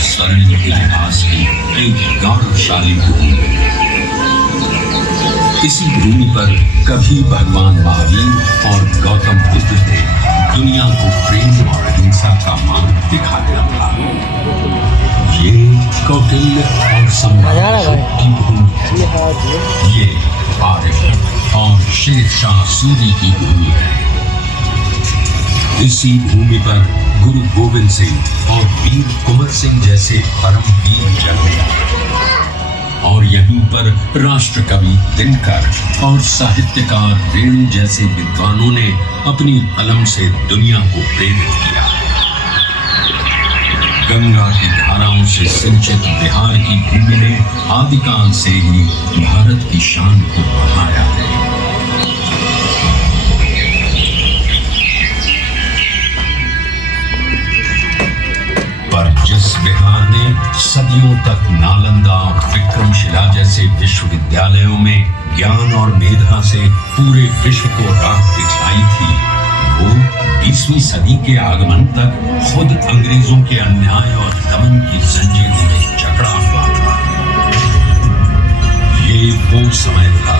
स्वर्णिम इतिहास की एक गौरवशाली भूमि। इसी भूमि पर कभी भगवान महावीर और गौतम बुद्ध ने दुनिया को प्रेम और अहिंसा का मार्ग दिखाया था। ये कौटिल्य और सम्राट की भूमि है। ये आर्यभट्ट और शेरशाह सूरी की भूमि है। इसी भूमि पर गुरु गोविंद सिंह और वीर कुंवर सिंह जैसे परम वीर जन्मे और यहीं पर राष्ट्र कवि दिनकर और साहित्यकार रेणु जैसे विद्वानों ने अपनी कलम से दुनिया को प्रेरित किया। गंगा की धाराओं से सिंचित बिहार की भूमि ने आदिकाल से ही भारत की शान को बढ़ाया है। पर जिस बिहार ने सदियों तक नालंदा और विक्रमशिला जैसे विश्वविद्यालयों में ज्ञान और मेधा से पूरे विश्व को राह दिखाई थी, वो 20वीं सदी के आगमन तक खुद अंग्रेजों के अन्याय और दमन की जंजीरों में जकड़ा हुआ था। ये वो समय था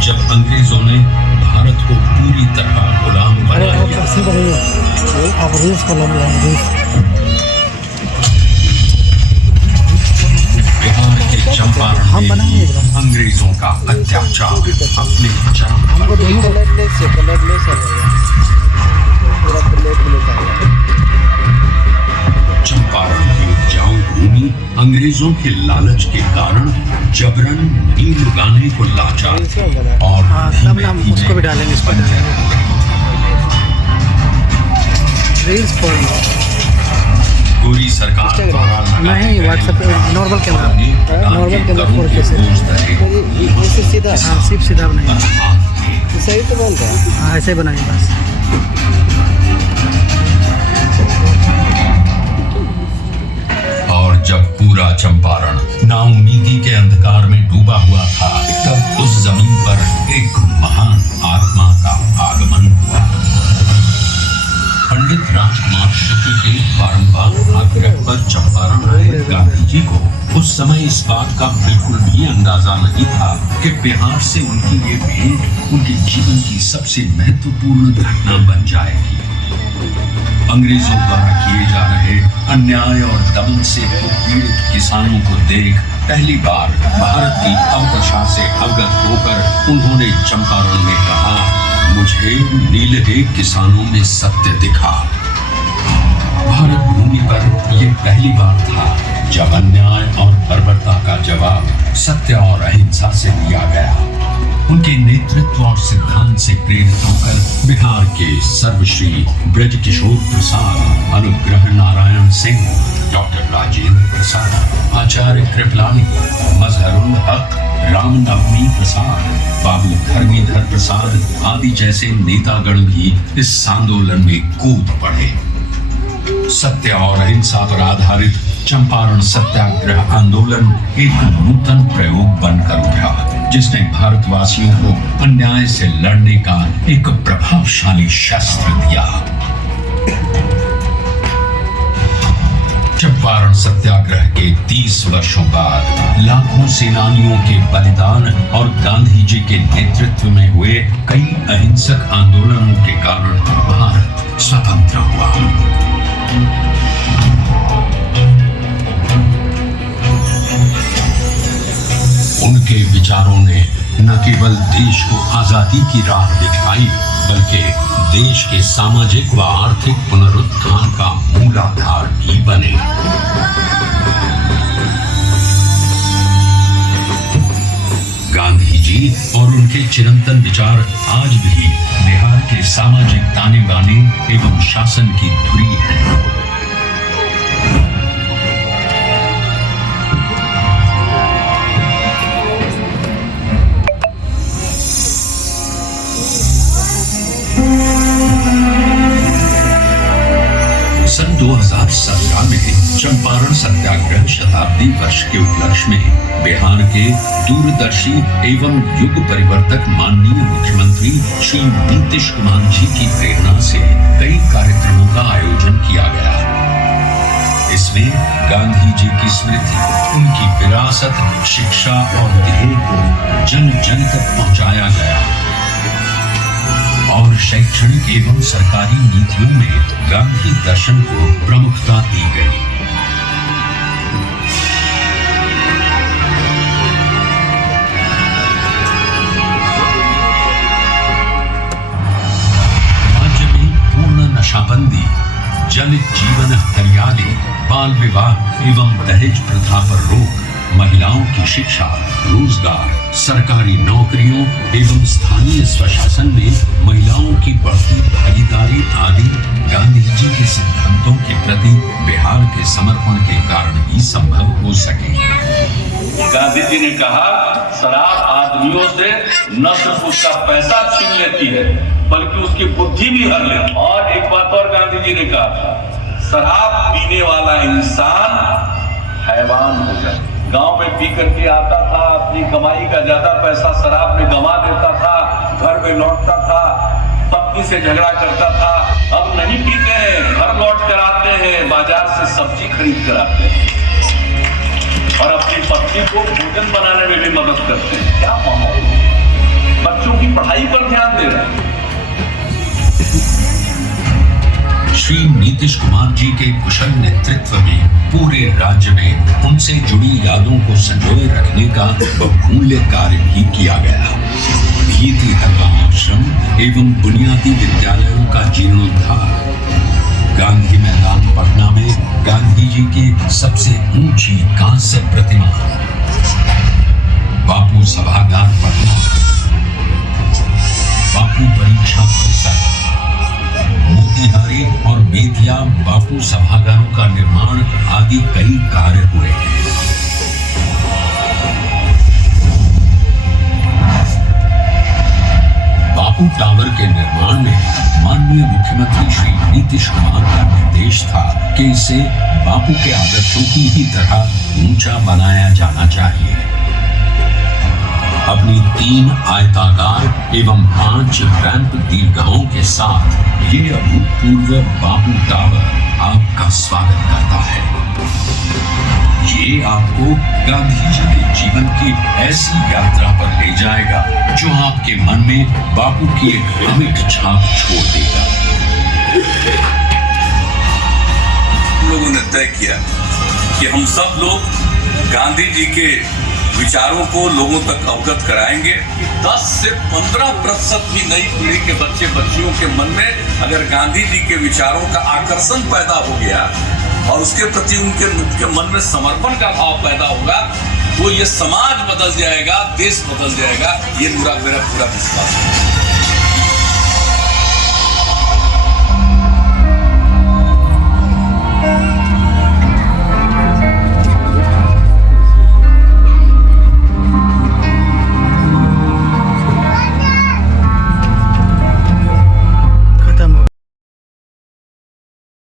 जब अंग्रेजों ने भारत को पूरी तरह गुलाम बना लिया। बिहार के चंपारण में अंग्रेजों का अत्याचार अपने चरम चंपारण की उपजाऊ भूमि अंग्रेजों के लालच के कारण जबरन नील उगाने को लाचार और उसको भी डालेंगे, इसको गोरी सरकार नहीं व्हाट्सएप पे नॉर्मल कैमरा सीधा सिर्फ सीधा बनाइए। सही तो बोल रहा है। हाँ ऐसे बनाइए बस। और जब पूरा चंपारण नाउम्मीदी के अंधकार में डूबा हुआ था, तब उस जमीन पर एक महान आत्मा का आगमन हुआ। पंडित राजकुमार शुक्ल के बारंबार आग्रह पर चंपारण आए गांधी जी को उस समय इस बात का बिल्कुल भी अंदाजा नहीं था कि बिहार से उनकी ये भेंट उनके जीवन की सबसे महत्वपूर्ण घटना बन जाएगी। अंग्रेजों द्वारा किए जा रहे अन्याय और दमन से पीड़ित किसानों को देख पहली बार भारत की अवदशा से अवगत होकर उन्होंने चंपारण में कहा, मुझे नीलहे किसानों में सत्य दिखा। भारत भूमि पर यह पहली बार था जब अन्याय और बर्बरता का जवाब सत्य और अहिंसा से दिया गया। उनके नेतृत्व और सिद्धांत से प्रेरित होकर बिहार के सर्वश्री ब्रजकिशोर प्रसाद, अनुग्रह नारायण सिंह, डॉक्टर राजेंद्र प्रसाद, आचार्य कृपलानी, मजहरुल हक, रामनवमी प्रसाद, बाबू धर्मीधर प्रसाद आदि जैसे नेतागण भी इस आंदोलन में कूद पड़े। सत्य और अहिंसा पर आधारित चंपारण सत्याग्रह आंदोलन एक नूतन प्रयोग बनकर उठा, जिसने भारतवासियों को अन्याय से लड़ने का एक प्रभावशाली शस्त्र दिया। चंपारण सत्याग्रह के 30 वर्षों बाद लाखों सेनानियों के बलिदान और गांधी जी के नेतृत्व में हुए कई अहिंसक आंदोलनों के कारण भारत स्वतंत्र हुआ। उनके विचारों ने न केवल देश को आजादी की राह दिखाई, बल्कि देश के सामाजिक व आर्थिक पुनरुत्थान का मूलाधार भी बने। गांधी जी और उनके चिरंतन विचार आज भी बिहार के सामाजिक ताने बाने एवं शासन की धुरी है। सन 2017 में चंपारण सत्याग्रह शताब्दी वर्ष के उपलक्ष्य में बिहार के दूरदर्शी एवं युग परिवर्तक माननीय मुख्यमंत्री श्री नीतीश कुमार जी की प्रेरणा से कई कार्यक्रमों का आयोजन किया गया। इस इसमें गांधी जी की स्मृति, उनकी विरासत, शिक्षा और ध्येय को जन जन तक पहुंचाया गया और शैक्षणिक एवं सरकारी नीतियों में गांधी दर्शन को प्रमुखता दी गई। राज्य में पूर्ण नशाबंदी, जल जीवन हरियाली, बाल विवाह एवं दहेज प्रथा पर रोक, महिलाओं की शिक्षा, रोजगार, सरकारी नौकरियों एवं स्थानीय स्वशासन में महिलाओं की बढ़ती भागीदारी आदि गांधी जी के सिद्धांतों के प्रति बिहार के समर्पण के कारण ही संभव हो सके। गांधी जी ने कहा, शराब आदमियों से न सिर्फ उसका पैसा छीन लेती है बल्कि उसकी बुद्धि भी हर लेती है। और एक बात और गांधी जी ने कहा, शराब पीने वाला इंसान हैवान हो जाए। गांव में पी करके आता था, अपनी कमाई का ज्यादा पैसा शराब में गंवा देता था, घर में लौटता था, पत्नी से झगड़ा करता था। अब नहीं पीते हैं, घर लौट कर आते हैं, बाजार से सब्जी खरीद कर आते हैं और अपनी पत्नी को भोजन बनाने में भी मदद करते हैं। क्या माहौल, बच्चों की पढ़ाई पर ध्यान दे रहे हैं। श्री नीतीश कुमार जी के कुशल नेतृत्व में पूरे राज्य में उनसे जुड़ी यादों को संजोए रखने का बहुमूल्य कार्य भी किया गया। भीति हरवा आश्रम एवं बुनियादी विद्यालयों का जीर्णोद्धार, गांधी मैदान पटना में गांधी जी की सबसे ऊंची कांस्य प्रतिमा, बापू सभागार पटना, बापू परीक्षा परिसर, मोतिहारी और बेतिया बापू सभागारों का निर्माण आदि कई कार्य हुए हैं। बापू टावर के निर्माण में माननीय मुख्यमंत्री श्री नीतीश कुमार का निर्देश था कि इसे बापू के आदर्शों की ही तरह ऊंचा बनाया जाना चाहिए। अपनी 3 आयताकार एवं 5 रैंप दीर्घाओं के साथ ये अभूतपूर्व बापू टावर आपका स्वागत करता है। ये आपको गांधी जी के जीवन की ऐसी यात्रा पर ले जाएगा जो आपके मन में बापू की एक अमिट छाप छोड़ देगा। लोगों ने तय किया कि हम सब लोग गांधी जी के विचारों को लोगों तक अवगत कराएंगे। 10 से 15% भी नई पीढ़ी के बच्चे बच्चियों के मन में अगर गांधी जी के विचारों का आकर्षण पैदा हो गया और उसके प्रति उनके मन में समर्पण का भाव पैदा होगा तो ये समाज बदल जाएगा, देश बदल जाएगा। ये मेरा पूरा विश्वास है।